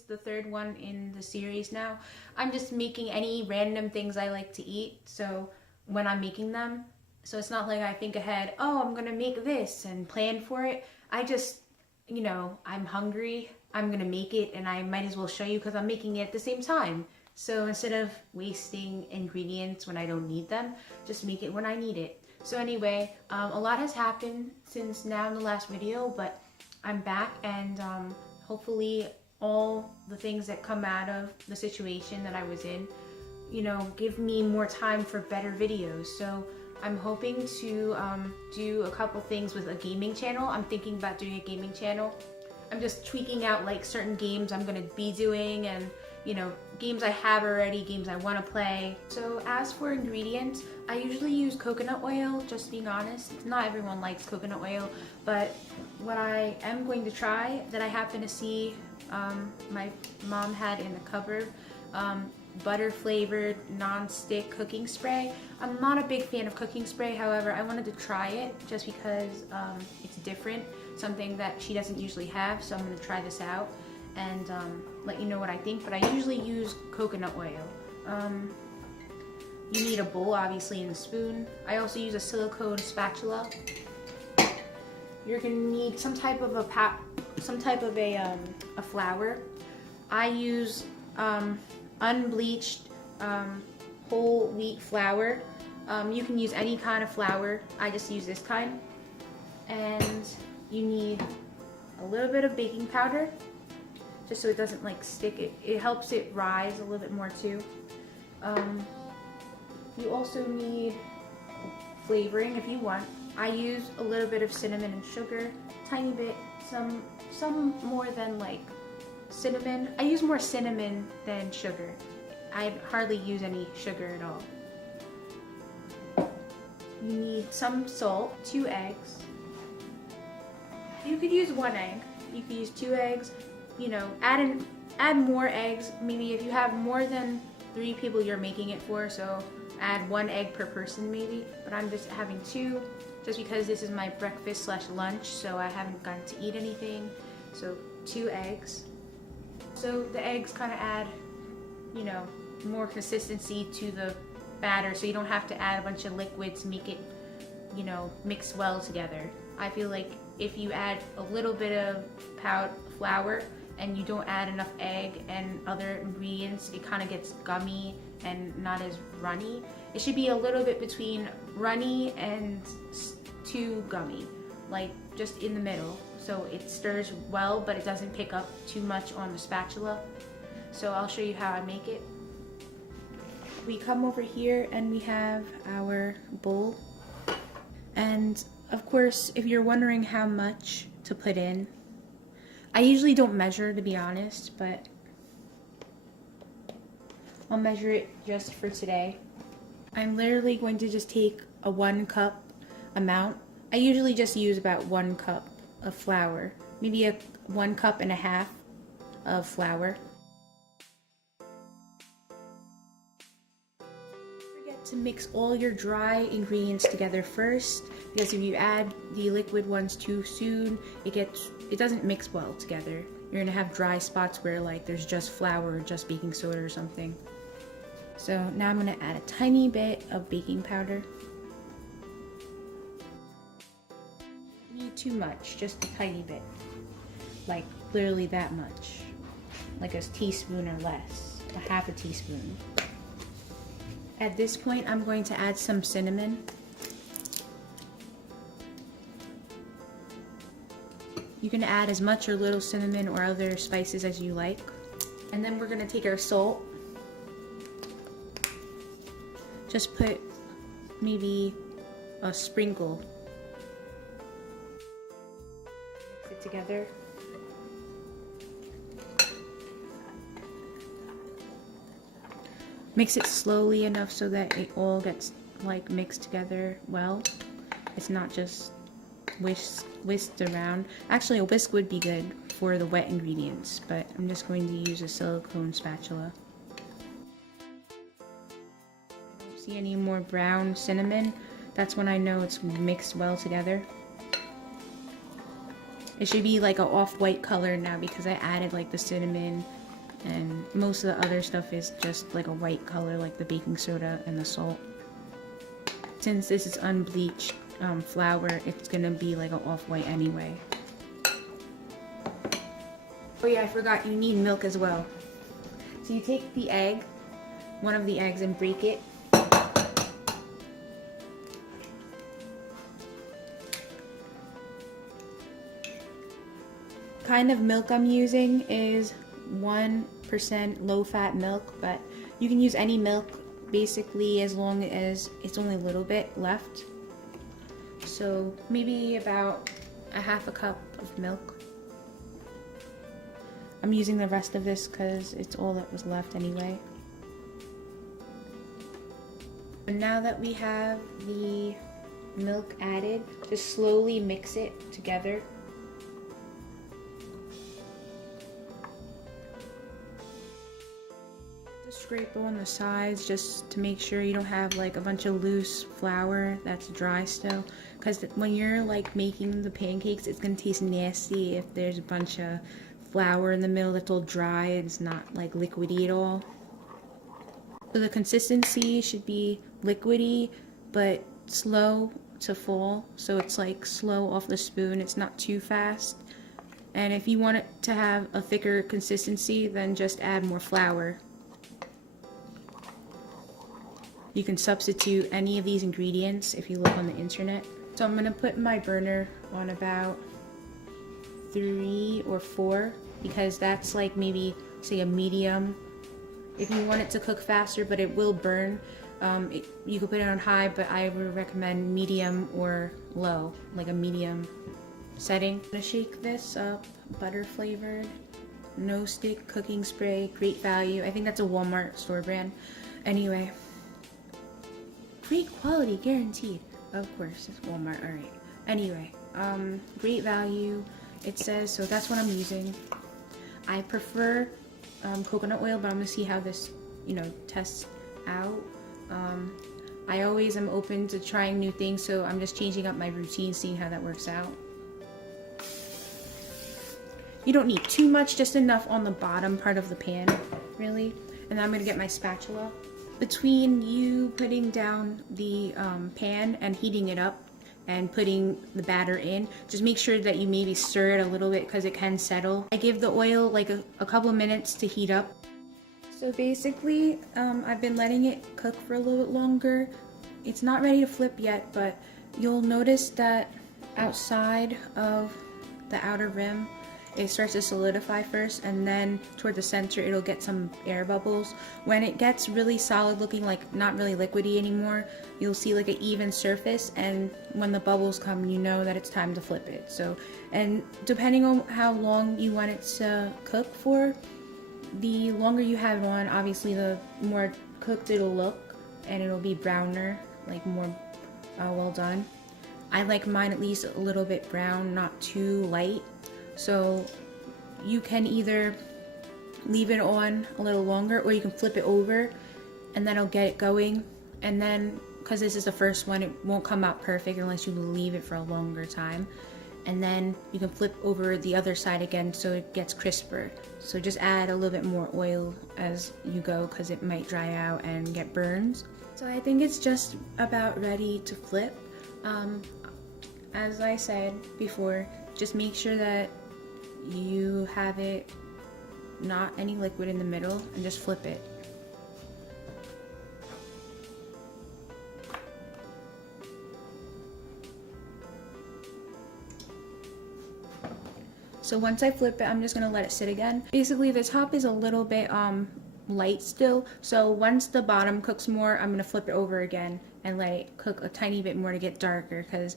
it's the third one in the series now, I'm just making any random things I like to eat. So when I'm making them, so it's not like I think ahead, oh, I'm gonna make this and plan for it. I just, you know, I'm hungry, I'm gonna make it, and I might as well show you because I'm making it at the same time. So instead of wasting ingredients when I don't need them, just make it when I need it. So anyway, a lot has happened since now in the last video, but I'm back, and hopefully all the things that come out of the situation that I was in, you know, give me more time for better videos. So I'm hoping to do a couple things with a gaming channel. I'm thinking about doing a gaming channel. I'm just tweaking out like certain games I'm gonna be doing, and you know, games I have already, games I want to play. So as for ingredients, I usually use coconut oil, just being honest. Not everyone likes coconut oil, but what I am going to try that I happen to see my mom had in the cupboard, butter flavored non-stick cooking spray. I'm not a big fan of cooking spray, however, I wanted to try it just because it's different, something that she doesn't usually have, so I'm going to try this out and let you know what I think. But I usually use coconut oil. You need a bowl, obviously, and a spoon. I also use a silicone spatula. You're gonna need some type of a flour. I use unbleached whole wheat flour. You can use any kind of flour. I just use this kind. And you need a little bit of baking powder, just so it doesn't like stick. It helps it rise a little bit more too. You also need flavoring if you want. I use a little bit of cinnamon and sugar, tiny bit, some more than like cinnamon. I use more cinnamon than sugar. I hardly use any sugar at all. You need some salt, 2 eggs. You could use 1 egg. You could use 2 eggs. You know, add more eggs. Maybe if you have more than 3 people you're making it for, so add 1 egg per person maybe. But I'm just having 2, just because this is my breakfast / lunch, so I haven't gotten to eat anything. So 2 eggs. So the eggs kind of add, you know, more consistency to the batter, so you don't have to add a bunch of liquids to make it, you know, mix well together. I feel like if you add a little bit of flour and you don't add enough egg and other ingredients, it kind of gets gummy and not as runny. It should be a little bit between runny and too gummy, like just in the middle, so it stirs well but it doesn't pick up too much on the spatula. So I'll show you how I make it. We come over here and we have our bowl, and of course, if you're wondering how much to put in, I usually don't measure, to be honest, but I'll measure it just for today. I'm literally going to just take a 1 cup amount. I usually just use about 1 cup of flour, maybe a 1.5 cups of flour. To mix all your dry ingredients together first, because if you add the liquid ones too soon, it doesn't mix well together. You're gonna have dry spots where like there's just flour or just baking soda or something. So now I'm gonna add a tiny bit of baking powder. Not too much, just a tiny bit, like literally that much, like a teaspoon or less, a 1/2 teaspoon. At this point, I'm going to add some cinnamon. You can add as much or little cinnamon or other spices as you like. And then we're going to take our salt. Just put maybe a sprinkle. Mix it together. Mix it slowly enough so that it all gets like mixed together well. It's not just whisked around. Actually, a whisk would be good for the wet ingredients, but I'm just going to use a silicone spatula. See any more brown cinnamon? That's when I know it's mixed well together. It should be like an off-white color now because I added like the cinnamon and most of the other stuff is just like a white color, like the baking soda and the salt. Since this is unbleached flour, it's gonna be like an off-white anyway. Oh yeah, I forgot, you need milk as well. So you take the egg, one of the eggs, and break it. Kind of milk I'm using is 1% low-fat milk, but you can use any milk basically as long as it's only a little bit left. So maybe about a half a cup of milk. I'm using the rest of this because it's all that was left anyway. And now that we have the milk added, just slowly mix it together. Just scrape on the sides just to make sure you don't have like a bunch of loose flour that's dry still. Because when you're like making the pancakes, it's gonna taste nasty if there's a bunch of flour in the middle that's all dry and it's not like liquidy at all. So the consistency should be liquidy but slow to fall, so it's like slow off the spoon, it's not too fast. And if you want it to have a thicker consistency, then just add more flour. You can substitute any of these ingredients if you look on the internet. So I'm gonna put my burner on about 3 or 4 because that's like maybe say a medium. If you want it to cook faster but it will burn, you could put it on high, but I would recommend medium or low, like a medium setting. I'm gonna shake this up, butter flavored, no stick cooking spray, great value. I think that's a Walmart store brand. Anyway, great quality guaranteed. Of course, it's Walmart, alright. Anyway, great value, it says, so that's what I'm using. I prefer coconut oil, but I'm gonna see how this, tests out. I always am open to trying new things, so I'm just changing up my routine, seeing how that works out. You don't need too much, just enough on the bottom part of the pan, really. And then I'm gonna get my spatula. Between you putting down the pan and heating it up and putting the batter in, just make sure that you maybe stir it a little bit because it can settle. I give the oil like a couple of minutes to heat up. So basically, I've been letting it cook for a little bit longer. It's not ready to flip yet, but you'll notice that outside of the outer rim, it starts to solidify first, and then toward the center it'll get some air bubbles. When it gets really solid looking, like not really liquidy anymore, you'll see like an even surface, and when the bubbles come, you know that it's time to flip it. So, and depending on how long you want it to cook for, the longer you have it on, obviously the more cooked it'll look, and it'll be browner, like more well done. I like mine at least a little bit brown, not too light. So you can either leave it on a little longer, or you can flip it over and then it'll get it going. And then, because this is the first one, it won't come out perfect unless you leave it for a longer time. And then you can flip over the other side again so it gets crisper. So just add a little bit more oil as you go because it might dry out and get burns. So I think it's just about ready to flip. As I said before, just make sure that you have it not any liquid in the middle and just flip it. So once I flip it, I'm just gonna let it sit again. Basically the top is a little bit light still, so once the bottom cooks more, I'm gonna flip it over again and let it cook a tiny bit more to get darker, because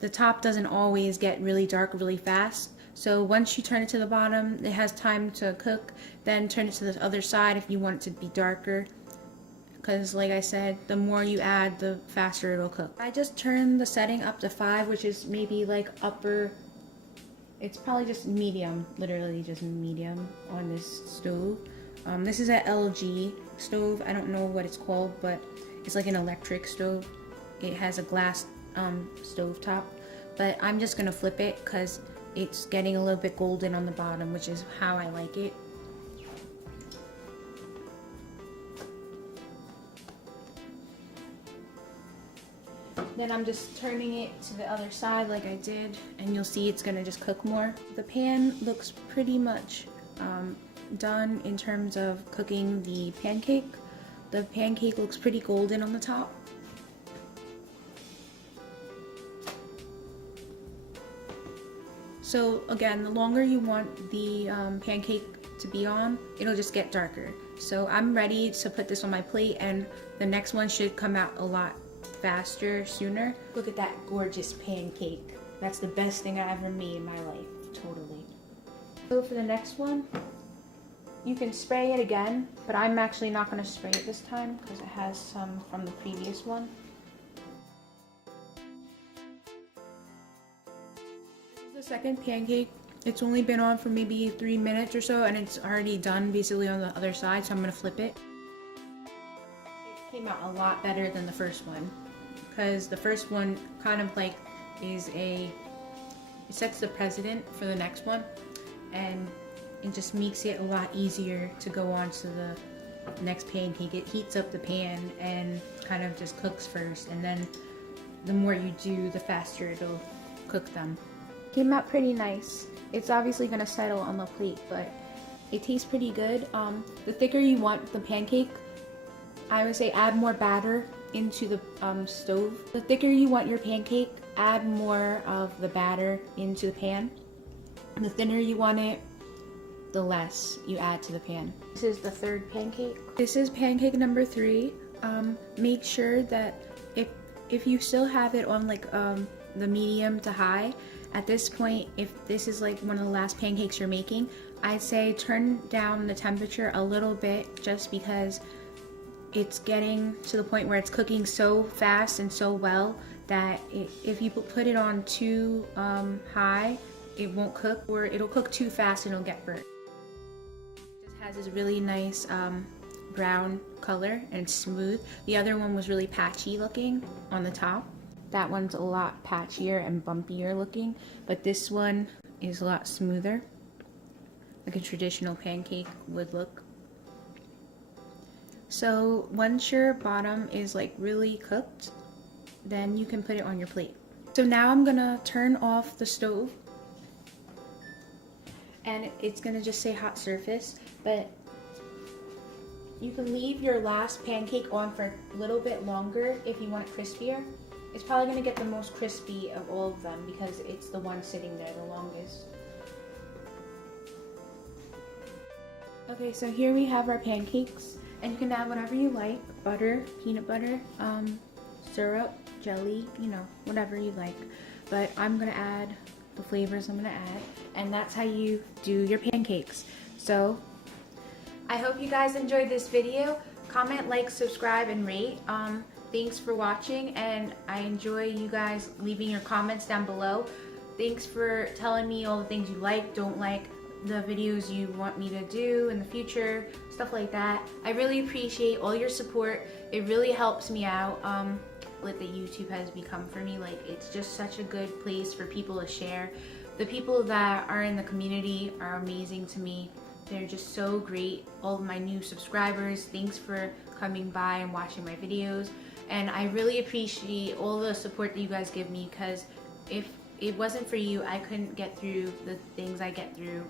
the top doesn't always get really dark really fast. So once you turn it to the bottom, it has time to cook. Then turn it to the other side if you want it to be darker. Because like I said, the more you add, the faster it'll cook. I just turned the setting up to 5, which is maybe like upper, it's probably just medium, literally just medium on this stove. This is an LG stove. I don't know what it's called, but it's like an electric stove. It has a glass stove top. But I'm just gonna flip it because it's getting a little bit golden on the bottom, which is how I like it. Then I'm just turning it to the other side like I did, and you'll see it's gonna just cook more. The pan looks pretty much done in terms of cooking the pancake. The pancake looks pretty golden on the top. So again, the longer you want the pancake to be on, it'll just get darker. So I'm ready to put this on my plate, and the next one should come out a lot faster, sooner. Look at that gorgeous pancake. That's the best thing I ever made in my life, totally. So for the next one, you can spray it again, but I'm actually not going to spray it this time because it has some from the previous one. This is the second pancake. It's only been on for maybe 3 minutes or so, and it's already done basically on the other side, so I'm going to flip it. It came out a lot better than the first one, because the first one kind of like it sets the precedent for the next one, and it just makes it a lot easier to go on to the next pancake. It heats up the pan and kind of just cooks first, and then the more you do, the faster it'll cook them. Came out pretty nice. It's obviously gonna settle on the plate, but it tastes pretty good. The thicker you want the pancake, I would say add more batter into the stove. The thicker you want your pancake, add more of the batter into the pan. And the thinner you want it, the less you add to the pan. This is the third pancake. This is pancake number 3. Make sure that if you still have it on like the medium to high, at this point, if this is like one of the last pancakes you're making, I'd say turn down the temperature a little bit, just because it's getting to the point where it's cooking so fast and so well that if you put it on too high, it won't cook, or it'll cook too fast and it'll get burnt. It just has this really nice brown color and it's smooth. The other one was really patchy looking on the top. That one's a lot patchier and bumpier looking, but this one is a lot smoother, like a traditional pancake would look. So once your bottom is like really cooked, then you can put it on your plate. So now I'm gonna turn off the stove, and it's gonna just say hot surface, but you can leave your last pancake on for a little bit longer if you want it crispier. It's probably going to get the most crispy of all of them because it's the one sitting there the longest. Okay, so here we have our pancakes, and you can add whatever you like: butter, peanut butter, syrup, jelly, you know, whatever you like. But I'm going to add the flavors I'm going to add, and that's how you do your pancakes. So I hope you guys enjoyed this video. Comment, like, subscribe, and rate. Thanks for watching, and I enjoy you guys leaving your comments down below. Thanks for telling me all the things you like, don't like, the videos you want me to do in the future, stuff like that. I really appreciate all your support. It really helps me out. What the YouTube has become for me, like, it's just such a good place for people to share. The people that are in the community are amazing to me. They're just so great. All of my new subscribers, thanks for coming by and watching my videos. And I really appreciate all the support that you guys give me, because if it wasn't for you, I couldn't get through the things I get through